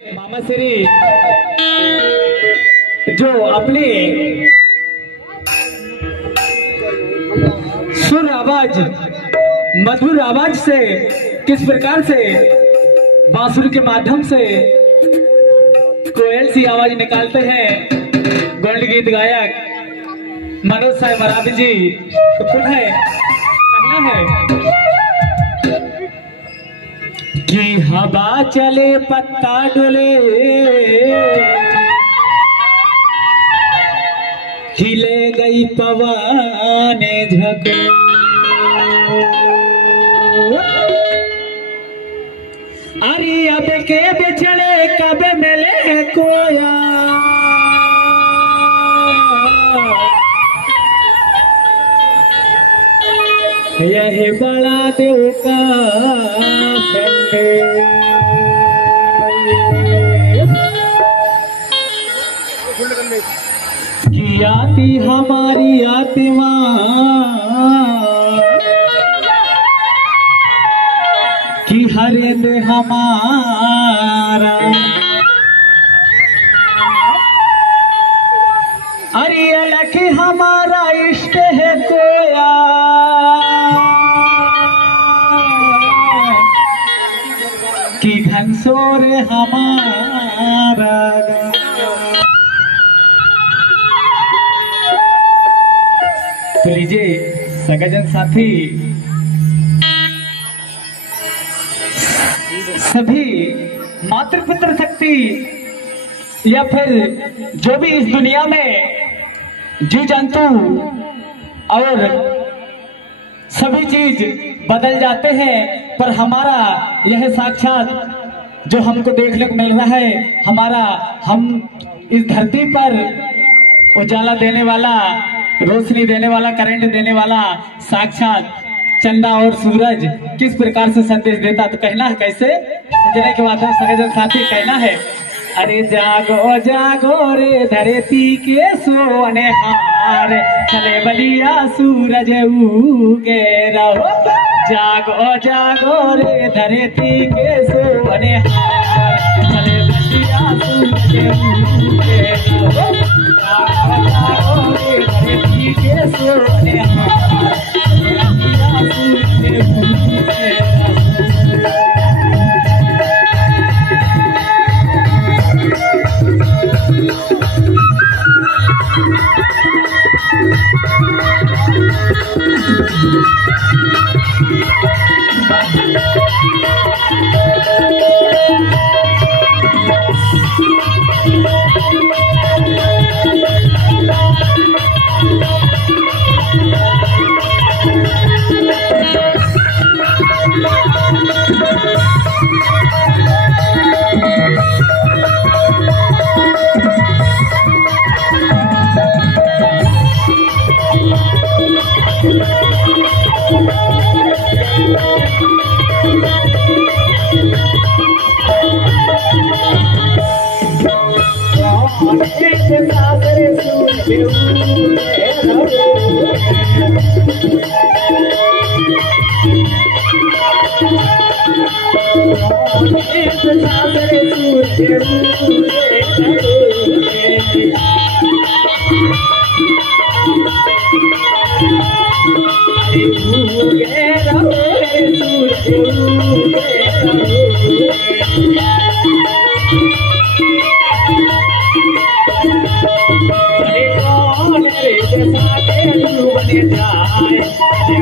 मामा श्री जो अपनी सुर आवाज मधुर आवाज से किस प्रकार से बांसुरी के माध्यम से कोयल सी आवाज निकालते हैं गोल्ड गीत गायक मनोज साहब मरावी जी। तो पुनः कहना है कि हवा चले पत्ता डोले हिले गई पवन झको अरे अब के बिछड़े कब मिले कोया यही बड़ा दिल का कि आती हमारी आत्मा कि हरिंद हमारा अरे अलग हमारा इष्ट है कोया कि घनसोर हमारा तो लीजिए सगाजन साथी सभी मातृ पितृ शक्ति या फिर जो भी इस दुनिया में जीव जंतु और सभी चीज बदल जाते हैं पर हमारा यह साक्षात जो हमको देखने को मिल रहा है हमारा हम इस धरती पर उजाला देने वाला रोशनी देने वाला करंट देने वाला साक्षात चंदा और सूरज किस प्रकार से संदेश देता तो कहना है कैसे सजने के बाद सगेजन साथी कहना है अरे जागो जागो रे धरती के सोने हार चले बलिया सूरज उगे रहो जागो जागो रे धरती के सोने हार चले बलिया सूरज उगे रहो जागो जागो रे धरती के सोने हार चले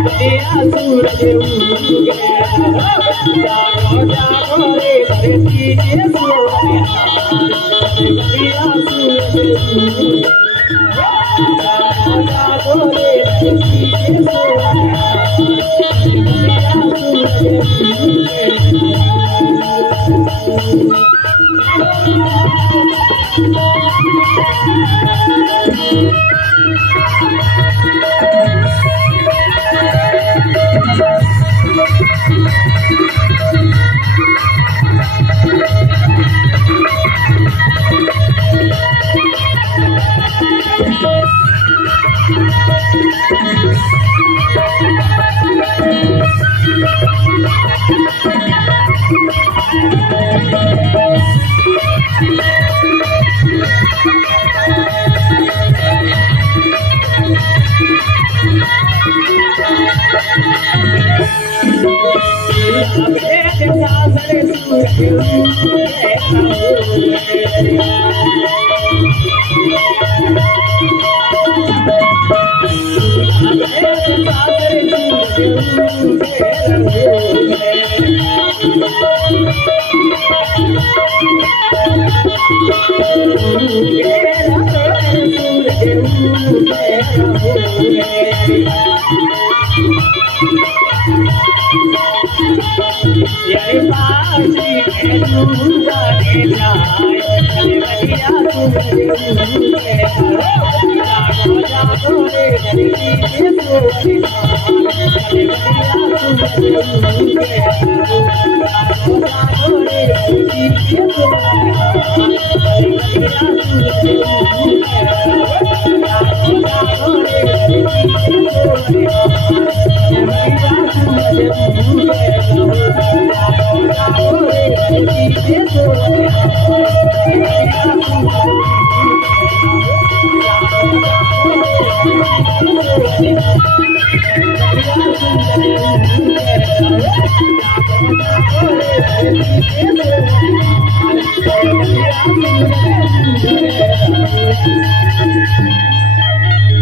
बलिया सूरज उगे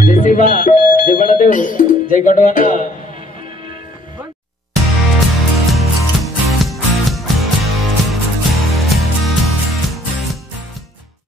जय शिवा, जय बलदेव, जय गढ़वाना।